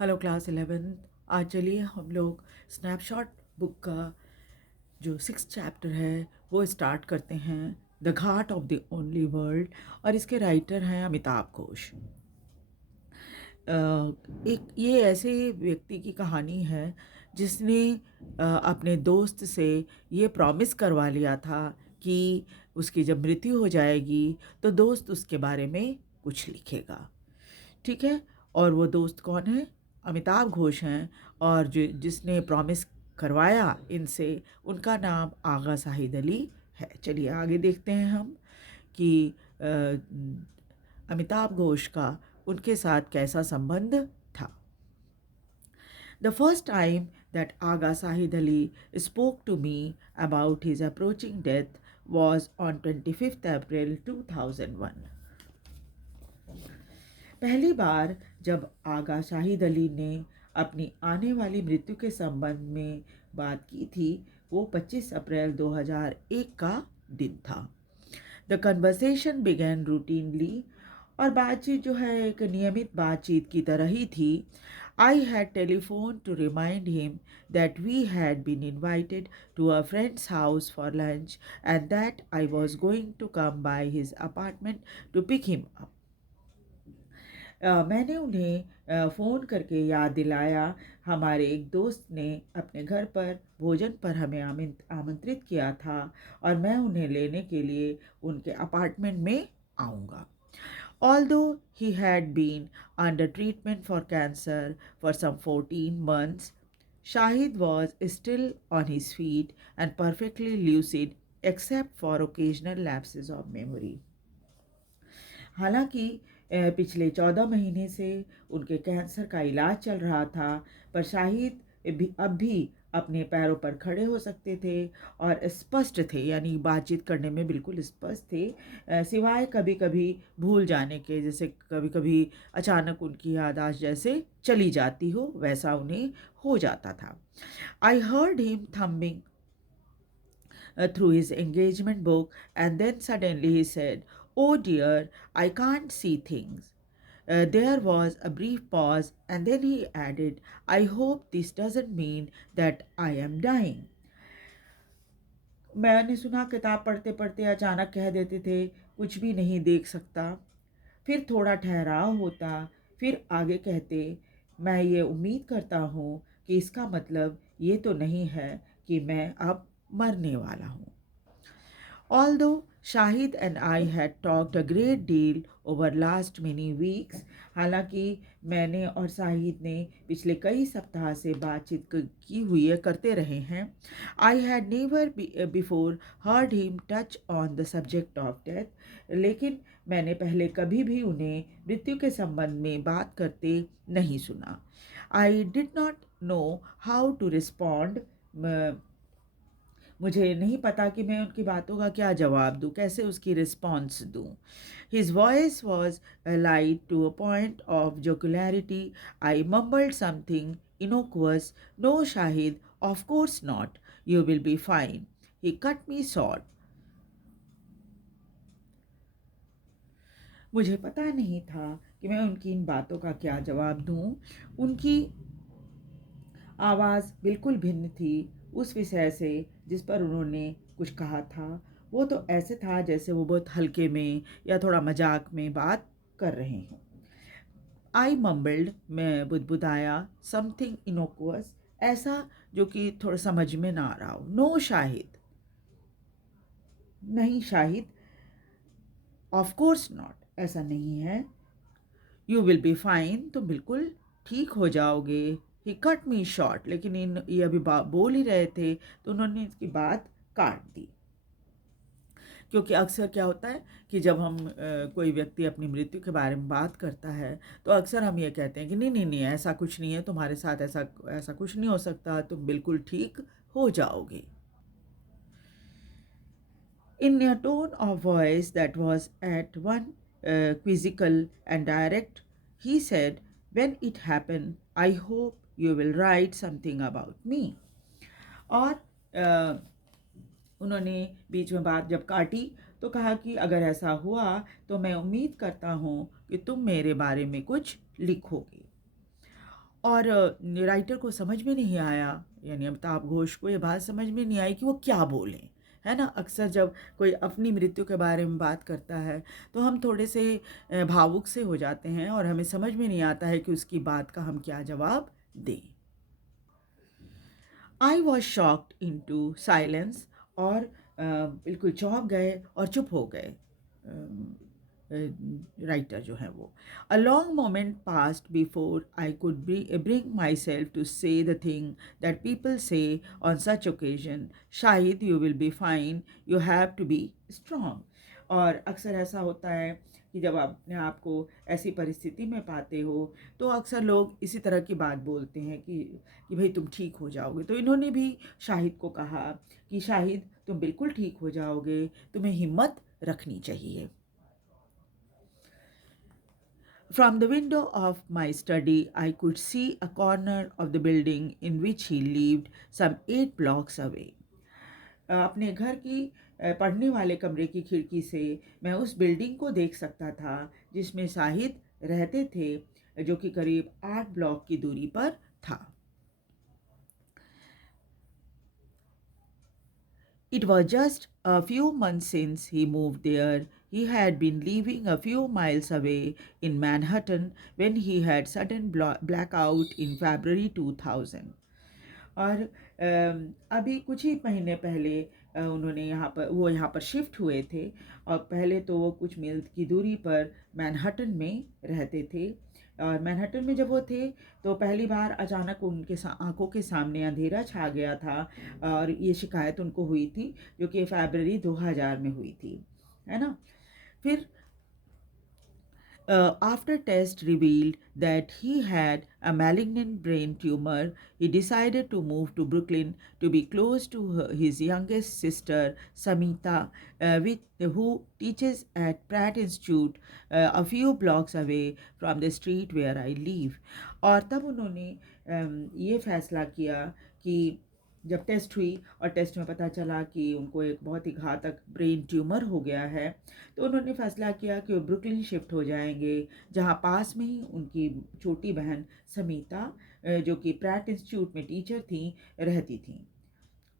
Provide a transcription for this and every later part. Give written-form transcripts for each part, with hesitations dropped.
Hello class 11। आज चलिए हम लोग स्नैपशॉट बुक का जो 6 चैप्टर है वो स्टार्ट करते हैं। The Ghat of the only world. और इसके राइटर हैं अमिताभ घोष। एक ये ऐसे व्यक्ति की कहानी है जिसने अपने दोस्त से ये प्रॉमिस करवा लिया था कि उसकी जब मृत्यु हो जाएगी तो दोस्त उसके बारे में कुछ लिखेगा। ठीक है। और वो दोस्त कौन है? अमिताभ घोष हैं। और जो जिसने प्रॉमिस करवाया इनसे, उनका नाम आगा शाहिद अली है। चलिए आगे देखते हैं हम कि अमिताभ घोष का उनके साथ कैसा संबंध था। The first time that Aga Sahid Ali spoke to me about his approaching death was on 25th April 2001. पहली बार जब आगा शाहिद अली ने अपनी आने वाली मृत्यु के संबंध में बात की थी वो 25 अप्रैल 2001 का दिन था। The conversation began routinely. और बातचीत जो है एक नियमित बातचीत की तरह ही थी। I had telephone to remind him that we had been invited to a friend's house for lunch and that I was going to come by his apartment to pick him up. मैंने उन्हें phone करके याद दिलाया हमारे एक दोस्त ने अपने घर पर भोजन पर हमें आमंत्रित किया था और मैं उन्हें लेने के लिए उनके अपार्टमेंट में आऊँगा। Although he had been under treatment for cancer for some 14 months, Shahid was still on his feet and perfectly lucid except for occasional lapses of memory. हालांकि पिछले 14 महीने से उनके कैंसर का इलाज चल रहा था, पर शाहिद अब भी अपने पैरों पर खड़े हो सकते थे और स्पष्ट थे, यानी बातचीत करने में बिल्कुल स्पष्ट थे, सिवाय कभी कभी भूल जाने के, जैसे कभी कभी अचानक उनकी याददाश्त जैसे चली जाती हो वैसा उन्हें हो जाता था। I heard him thumbing through his engagement book, and then suddenly he said, "Oh dear, I can't see things." There was a brief pause, and then he added, "I hope this doesn't mean that I am dying." मैंने सुना किताब पढ़ते पढ़ते अचानक कह देते थे, कुछ भी नहीं देख सकता। फिर थोड़ा ठहराव होता, फिर आगे कहते, मैं ये उम्मीद करता हूँ कि इसका मतलब ये तो नहीं है कि मैं अब मरने वाला हूँ। Although Shahid and I had talked a great deal over last many weeks, हालांकि मैंने और शाहिद ने पिछले कई सप्ताह से बातचीत की हुई है, करते रहे हैं। I had never before heard him touch on the subject of death, लेकिन मैंने पहले कभी भी उन्हें मृत्यु के संबंध में बात करते नहीं सुना। I did not know how to respond. मुझे नहीं पता कि मैं उनकी बातों का क्या जवाब दूँ, कैसे उसकी रिस्पॉन्स दूँ। His voice was light to a point of jocularity. I mumbled something innocuous, no Shahid, of course not, you will be fine. He cut me short. मुझे पता नहीं था कि मैं उनकी इन बातों का क्या जवाब दूँ। उनकी आवाज़ बिल्कुल भिन्न थी उस विषय से जिस पर उन्होंने कुछ कहा था। वो तो ऐसे था जैसे वो बहुत हल्के में या थोड़ा मजाक में बात कर रहे हों। आई मम्बल्ड, मैं बुदबुदाया, समथिंग इनोकुअस, ऐसा जो कि थोड़ा समझ में ना आ रहा हो। नो शाहिद, नहीं शाहिद, ऑफ कोर्स नॉट, ऐसा नहीं है। यू विल बी फाइन, तुम बिल्कुल ठीक हो जाओगे। ही कट मी शॉर्ट, लेकिन ये अभी बोल ही रहे थे तो उन्होंने इसकी बात काट दी। क्योंकि अक्सर क्या होता है कि जब हम कोई व्यक्ति अपनी मृत्यु के बारे में बात करता है तो अक्सर हम ये कहते हैं कि नहीं नहीं नहीं, ऐसा कुछ नहीं है तुम्हारे साथ, ऐसा ऐसा कुछ नहीं हो सकता, तुम बिल्कुल ठीक हो जाओगे। In a tone of voice that was at one quizzical and direct, he said, "When it happened, I hope you will write something about me." और उन्होंने बीच में बात जब काटी तो कहा कि अगर ऐसा हुआ तो मैं उम्मीद करता हूँ कि तुम मेरे बारे में कुछ लिखोगे। और राइटर को समझ में नहीं आया, यानी अमिताभ घोष को ये बात समझ में नहीं आई कि वो क्या बोलें, है ना। अक्सर जब कोई अपनी मृत्यु के बारे में बात करता है तो हम थोड़े से भावुक से हो जाते हैं और हमें समझ में नहीं आता है कि उसकी बात का हम क्या जवाब दें। I was shocked into silence, और बिल्कुल चौंक गए और चुप हो गए राइटर जो है वो। A long moment passed before I could bring myself to say the thing that people say on such occasion, Shahid you will be fine, you have to be strong. और अक्सर ऐसा होता है कि जब आप अपने आप को ऐसी परिस्थिति में पाते हो तो अक्सर लोग इसी तरह की बात बोलते हैं कि भाई तुम ठीक हो जाओगे। तो इन्होंने भी शाहिद को कहा कि शाहिद तुम बिल्कुल ठीक हो जाओगे, तुम्हें हिम्मत रखनी चाहिए। From the window of my study, I could see a corner of the building in which he lived some 8 blocks away. अपने घर की पढ़ने वाले कमरे की खिड़की से मैं उस बिल्डिंग को देख सकता था जिसमें शाहिद रहते थे, जो कि करीब 8 ब्लॉक की दूरी पर था। It was just a few months since he moved there. He had been living a few miles away in Manhattan when he had sudden blackout in February 2000. और अभी कुछ ही महीने पहले उन्होंने यहाँ पर शिफ्ट हुए थे, और पहले तो वो कुछ मील की दूरी पर मैनहट्टन में रहते थे। और मैनहट्टन में जब वो थे तो पहली बार अचानक उनके आंखों के सामने अंधेरा छा गया था, और ये शिकायत उनको हुई थी जो कि फरवरी 2000 में हुई थी, है ना। फिर after tests revealed that he had a malignant brain tumor, he decided to move to Brooklyn to be close to his youngest sister, Samita, who teaches at Pratt Institute, a few blocks away from the street where I live. और तब उन्होंने ये फैसला किया कि जब test हुई और टेस्ट में पता चला कि उनको एक बहुत ही घातक ब्रेन ट्यूमर हो गया है, तो उन्होंने फैसला किया कि वो ब्रुकलिन शिफ्ट हो जाएंगे, जहां पास में ही उनकी छोटी बहन समीता, जो कि प्रैट इंस्टीट्यूट में टीचर थी, रहती थी,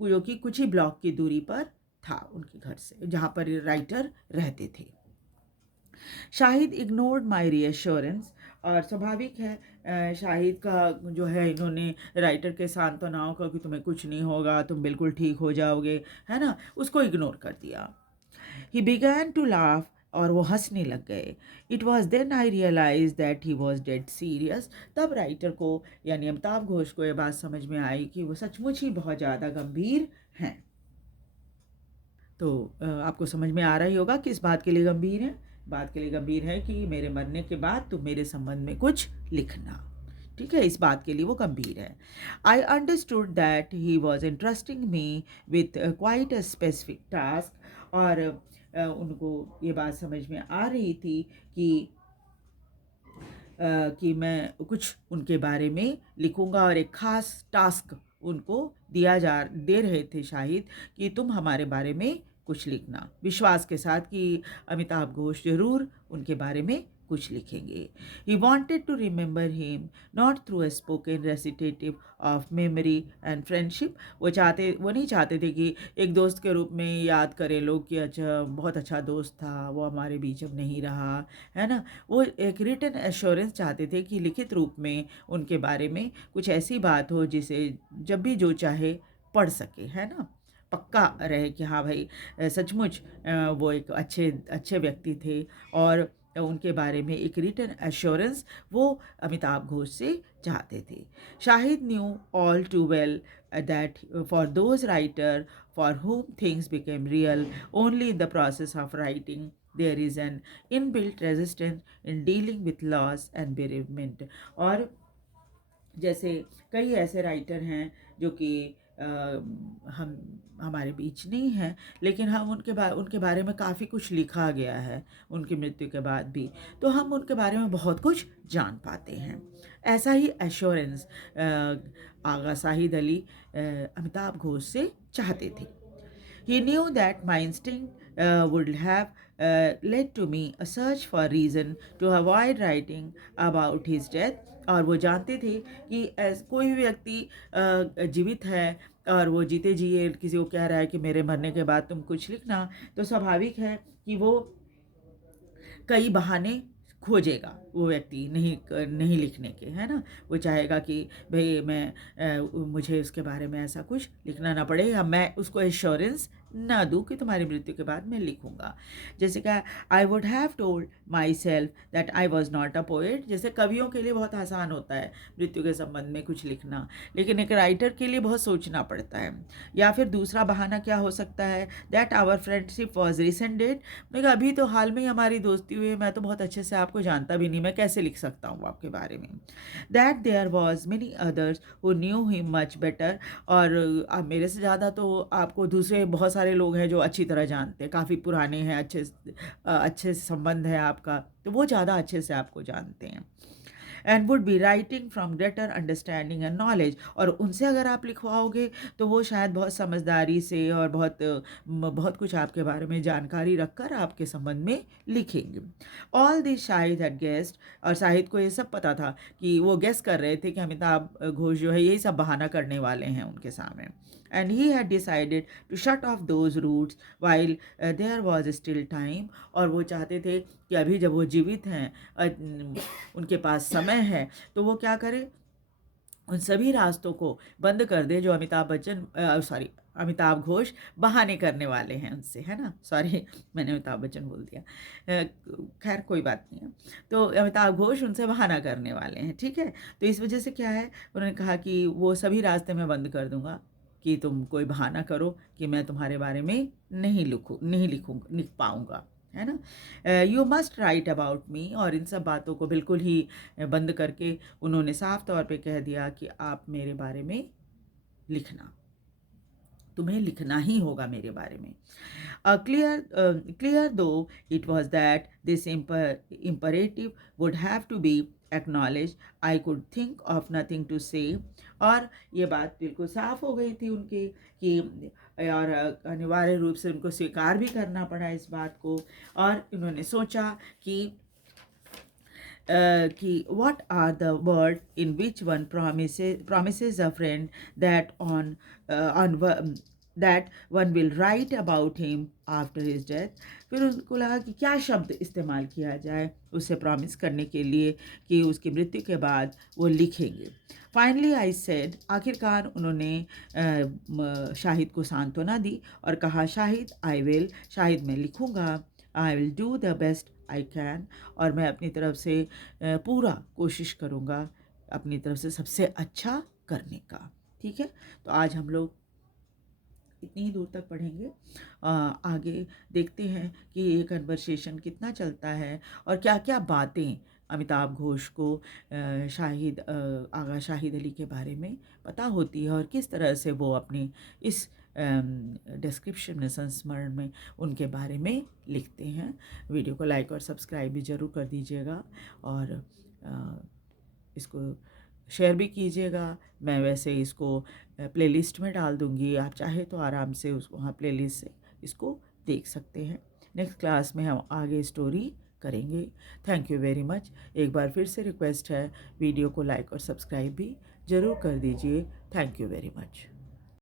जो कि कुछ ही ब्लॉक की दूरी पर था उनके घर से, जहाँ पर राइटर रहते थे। शाहिद इग्नोर्ड माई रीअश्योरेंस, और स्वाभाविक है शाहिद का जो है, इन्होंने राइटर के सांत्वनाओं का कि तुम्हें कुछ नहीं होगा, तुम बिल्कुल ठीक हो जाओगे, है ना, उसको इग्नोर कर दिया। ही बिगैन टू लाफ, और वो हंसने लग गए। It was then I realise that he was dead serious. तब राइटर को यानी अमिताभ घोष को ये बात समझ में आई कि वो सचमुच ही बहुत ज़्यादा गंभीर हैं। तो आपको समझ में आ रहा ही होगा कि इस बात के लिए गंभीर है। बात के लिए गंभीर है कि मेरे मरने के बाद तुम मेरे संबंध में कुछ लिखना, ठीक है, इस बात के लिए वो गंभीर है। I understood that he was interesting me with quite a specific task, और उनको ये बात समझ में आ रही थी कि मैं कुछ उनके बारे में लिखूंगा, और एक ख़ास टास्क उनको दे रहे थे शाहिद कि तुम हमारे बारे में कुछ लिखना, विश्वास के साथ कि अमिताभ घोष जरूर उनके बारे में कुछ लिखेंगे। He wanted to remember him not through a spoken recitative of memory and friendship. वो नहीं चाहते थे कि एक दोस्त के रूप में याद करें लोग कि अच्छा बहुत अच्छा दोस्त था, वो हमारे बीच अब नहीं रहा, है ना। वो एक रिटन एश्योरेंस चाहते थे कि लिखित रूप में उनके बारे में कुछ ऐसी बात हो जिसे जब भी जो चाहे पढ़ सके, है ना, पक्का रहे कि हाँ भाई सचमुच वो एक अच्छे व्यक्ति थे, और उनके बारे में एक रिटन एश्योरेंस वो अमिताभ घोष से चाहते थे। Shahid knew all to well that for those writer for whom things became real only in the process of writing, there is an inbuilt resistance in dealing with loss and bereavement। और जैसे कई ऐसे writer हैं जो कि हम हमारे बीच नहीं हैं, लेकिन हम उनके बारे में काफ़ी कुछ लिखा गया है उनकी मृत्यु के बाद भी, तो हम उनके बारे में बहुत कुछ जान पाते हैं। ऐसा ही एश्योरेंस आगा शाहिद अली अमिताभ घोष से चाहते थे। He knew that my instinct would have led to me a search for reason to avoid writing about his death. और वो जानते थे कि कोई भी व्यक्ति जीवित है और वो जीते जी किसी को कह रहा है कि मेरे मरने के बाद तुम कुछ लिखना, तो स्वाभाविक है कि वो कई बहाने खोजेगा वो व्यक्ति नहीं लिखने के, है ना। वो चाहेगा कि भाई मुझे उसके बारे में ऐसा कुछ लिखना ना पड़े, या मैं उसको एश्योरेंस ना दूँ कि तुम्हारी मृत्यु के बाद मैं लिखूँगा। जैसे कि I would have told my self that I was not a poet. जैसे कवियों के लिए बहुत आसान होता है मृत्यु के संबंध में कुछ लिखना, लेकिन एक राइटर के लिए बहुत सोचना पड़ता है। या फिर दूसरा बहाना क्या हो सकता है, that our friendship was resented. मैं अभी तो हाल में ही हमारी दोस्ती हुई है, मैं तो बहुत अच्छे से आपको जानता भी नहीं, मैं कैसे लिख सकता हूँ आपके बारे में। That there was many others who knew him much better. और मेरे से ज़्यादा तो आपको दूसरे बहुत सारे लोग हैं जो अच्छी तरह जानते हैं, काफ़ी पुराने हैं, अच्छे संबंध है आपका, तो वो ज़्यादा अच्छे से आपको जानते हैं। And would be writing from greater understanding and knowledge. और उनसे अगर आप लिखवाओगे तो वो शायद बहुत समझदारी से और बहुत कुछ आपके बारे में जानकारी रखकर आपके संबंध में लिखेंगे। All this Shahid had guest. और शाहिद को ये सब पता था कि वो गेस कर रहे थे कि अमिताभ घोष जो है यही सब बहाना करने वाले हैं उनके सामने। And he had decided to shut off those routes while there was still time. और वो चाहते थे कि अभी जब वो जीवित हैं, उनके पास समय है, तो वो क्या करे, उन सभी रास्तों को बंद कर दे जो अमिताभ घोष बहाने करने वाले हैं उनसे, है ना। सॉरी, मैंने अमिताभ बच्चन बोल दिया। खैर कोई बात नहीं है। तो अमिताभ घोष उनसे बहाना करने वाले हैं, ठीक है। तो इस वजह से क्या है, उन्होंने कहा कि वो सभी रास्ते मैं बंद कर दूंगा कि तुम कोई बहाना करो कि मैं तुम्हारे बारे में नहीं लिख पाऊँगा, है ना। You must write about me. और इन सब बातों को बिल्कुल ही बंद करके उन्होंने साफ तौर पे कह दिया कि आप मेरे बारे में लिखना, तुम्हें लिखना ही होगा मेरे बारे में। Clear though it was that this imperative would have to be acknowledged, I could think of nothing to say। और ये बात बिल्कुल साफ हो गई थी उनकी कि, और अनिवार्य रूप से उनको स्वीकार भी करना पड़ा इस बात को। और उन्होंने सोचा कि what are the word in which one promises a friend that that one will write about him after his death। फिर उनको लगा कि क्या शब्द इस्तेमाल किया जाए उसे प्रॉमिस करने के लिए कि उसकी मृत्यु के बाद वो लिखेंगे। Finally I said. आखिरकार उन्होंने शाहिद को सांत्वना दी और कहा, शाहिद मैं लिखूँगा, I will do the best I can. और मैं अपनी तरफ से पूरा कोशिश करूँगा अपनी तरफ से सबसे अच्छा करने का, ठीक है। तो आज हम लोग इतनी ही दूर तक पढ़ेंगे। आगे देखते हैं कि ये कन्वर्सेशन कितना चलता है और क्या क्या बातें अमिताभ घोष को आगा शाहिद अली के बारे में पता होती है और किस तरह से वो अपनी इस डिस्क्रिप्शन में, संस्मरण में उनके बारे में लिखते हैं। वीडियो को लाइक और सब्सक्राइब भी ज़रूर कर दीजिएगा और इसको शेयर भी कीजिएगा। मैं वैसे इसको प्लेलिस्ट में डाल दूँगी, आप चाहे तो आराम से उसको वहाँ प्लेलिस्ट से इसको देख सकते हैं। नेक्स्ट क्लास में हम आगे स्टोरी करेंगे। Thank you very much. एक बार फिर से रिक्वेस्ट है, वीडियो को लाइक और सब्सक्राइब भी ज़रूर कर दीजिए। Thank you very much.